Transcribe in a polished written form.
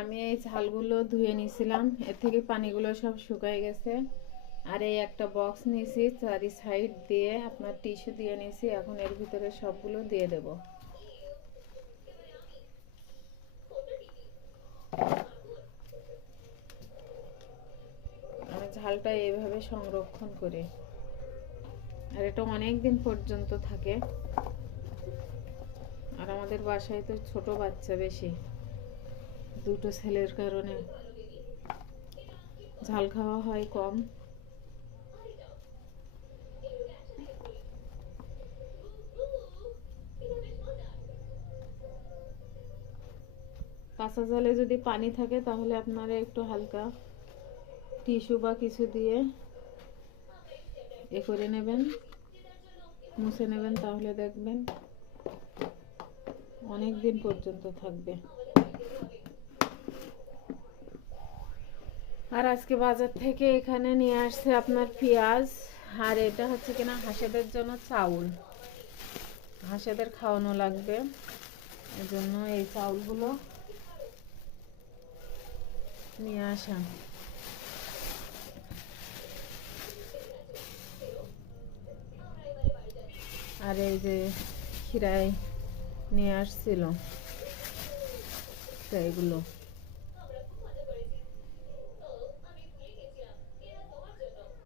আমি এই ঝালগুলো ধুয়ে নিয়েছিলাম, এর থেকে পানিগুলো সব শুকায় গেছে। আর এই একটা বক্স নিয়েছি, চারি সাইড দিয়ে আপনার টিস্যু দিয়ে নিয়েছি। এখন এর ভিতরে সবগুলো দিয়ে দেব। আমি ঝালটা এইভাবে সংরক্ষণ করি, আর এটা অনেক দিন পর্যন্ত থাকে। আর আমাদের বাসায় তো ছোট বাচ্চা বেশি, দুটো ছেলের কারণে ঝাল খাওয়া হয় কম। কাঁচা ঝালে যদি পানি থাকে তাহলে আপনারা একটু হালকা টিস্যু বা কিছু দিয়ে করে নেবেন, মুছে নেবেন, তাহলে দেখবেন অনেক দিন পর্যন্ত থাকবে। আর আজকে বাজার থেকে এখানে নিয়ে আসছে আপনার পেঁয়াজ, আর এটা হচ্ছে কিনা হাঁসেদের জন্য চাউল, হাঁসেদের খাওয়ানো লাগবে, এজন্য এই চাউলগুলো নিয়ে আসা। আর এই যে খিরায় নিয়ে আসছিল, তো এগুলো